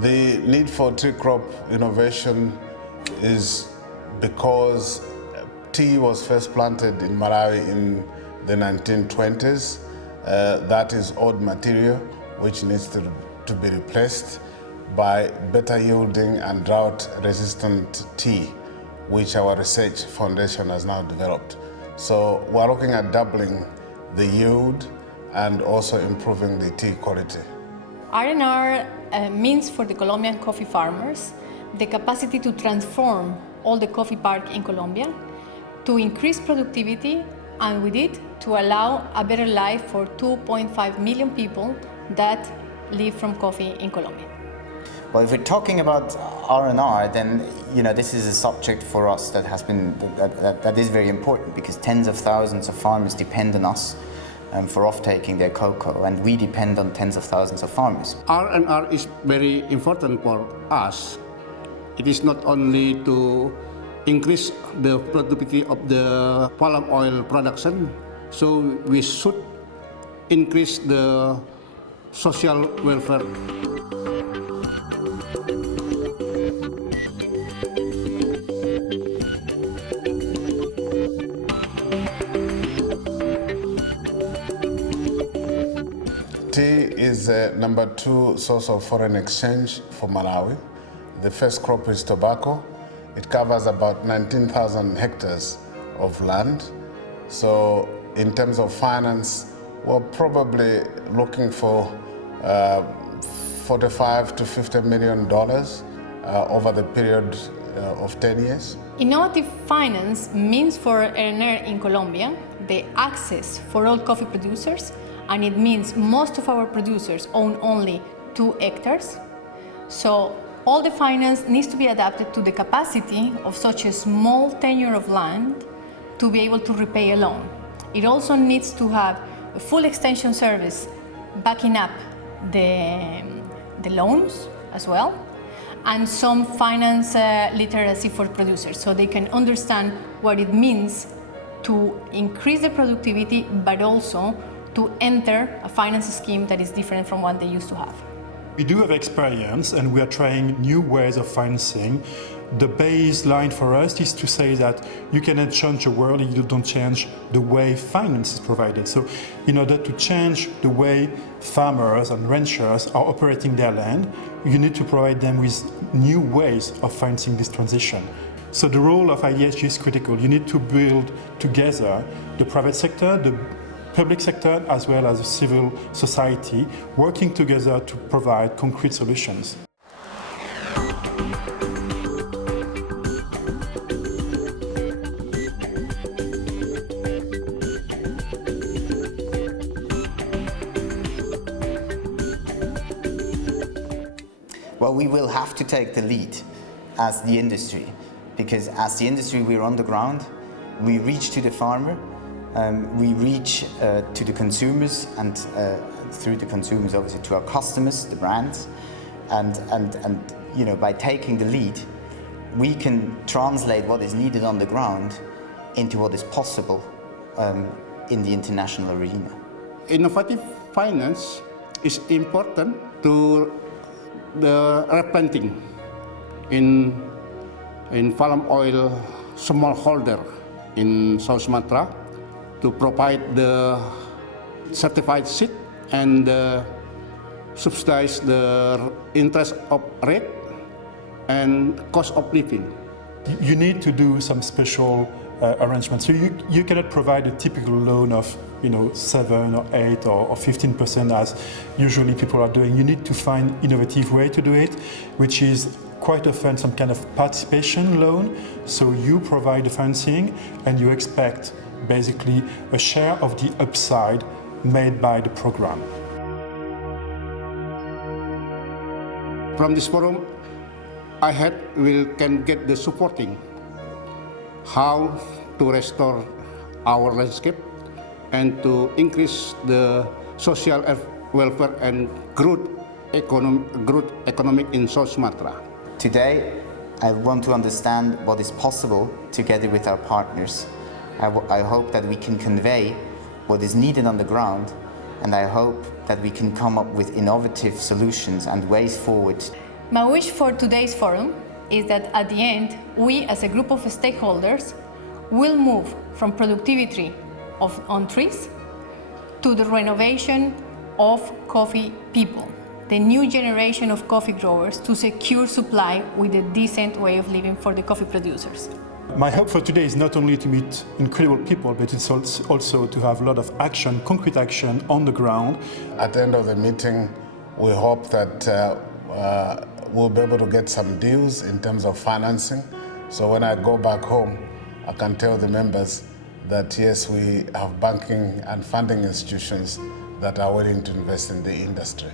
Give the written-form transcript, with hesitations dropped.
The need for tea crop innovation is because tea was first planted in Malawi in the 1920s. That is old material which needs to be replaced by better yielding and drought resistant tea, which our research foundation has now developed. So we're looking at doubling the yield and also improving the tea quality. R&R means for the Colombian coffee farmers the capacity to transform all the coffee park in Colombia, to increase productivity, and with it to allow a better life for 2.5 million people that live from coffee in Colombia. Well, if we're talking about R&R, then this is a subject for us that has been that is very important, because tens of thousands of farmers depend on us for off-taking their cocoa, and we depend on tens of thousands of farmers. R&R is very important for us. It is not only to increase the productivity of the palm oil production, so we should increase the social welfare. Tea is the number 2 source of foreign exchange for Malawi. The first crop is tobacco. It covers about 19,000 hectares of land. So in terms of finance, we're probably looking for $45 to $50 million over the period of 10 years. Innovative finance means for R&R in Colombia the access for all coffee producers, and it means most of our producers own only 2 hectares. So all the finance needs to be adapted to the capacity of such a small tenure of land to be able to repay a loan. It also needs to have a full extension service backing up the loans as well, and some finance literacy for producers so they can understand what it means to increase their productivity, but also to enter a finance scheme that is different from what they used to have. We do have experience, and we are trying new ways of financing. The baseline for us is to say that you cannot change the world if you don't change the way finance is provided. So in order to change the way farmers and ranchers are operating their land, you need to provide them with new ways of financing this transition. So the role of IDH is critical. You need to build together the private sector, the public sector, as well as civil society, working together to provide concrete solutions. Well, we will have to take the lead as the industry, because as the industry we're on the ground, we reach to the farmer, we reach to the consumers, and through the consumers obviously to our customers, the brands, and by taking the lead, we can translate what is needed on the ground into what is possible in the international arena. Innovative finance is important to the replanting in palm oil smallholder in South Sumatra, to provide the certified seed and subsidize the interest of rate and cost of living. You need to do some special arrangements. So you cannot provide a typical loan of 7 or 8 or 15% as usually people are doing. You need to find innovative way to do it, which is quite often some kind of participation loan. So you provide the financing and you expect basically a share of the upside made by the program. From this forum, I hope we can get the supporting how to restore our landscape and to increase the social welfare and growth economic in South Sumatra. Today, I want to understand what is possible together with our partners. I hope that we can convey what is needed on the ground, and I hope that we can come up with innovative solutions and ways forward. My wish for today's forum is that at the end, we as a group of stakeholders will move from productivity on trees to the renovation of coffee people, the new generation of coffee growers to secure supply with a decent way of living for the coffee producers. My hope for today is not only to meet incredible people, but it's also to have a lot of action, concrete action on the ground. At the end of the meeting, we hope that we'll be able to get some deals in terms of financing. So when I go back home, I can tell the members that yes, we have banking and funding institutions that are willing to invest in the industry.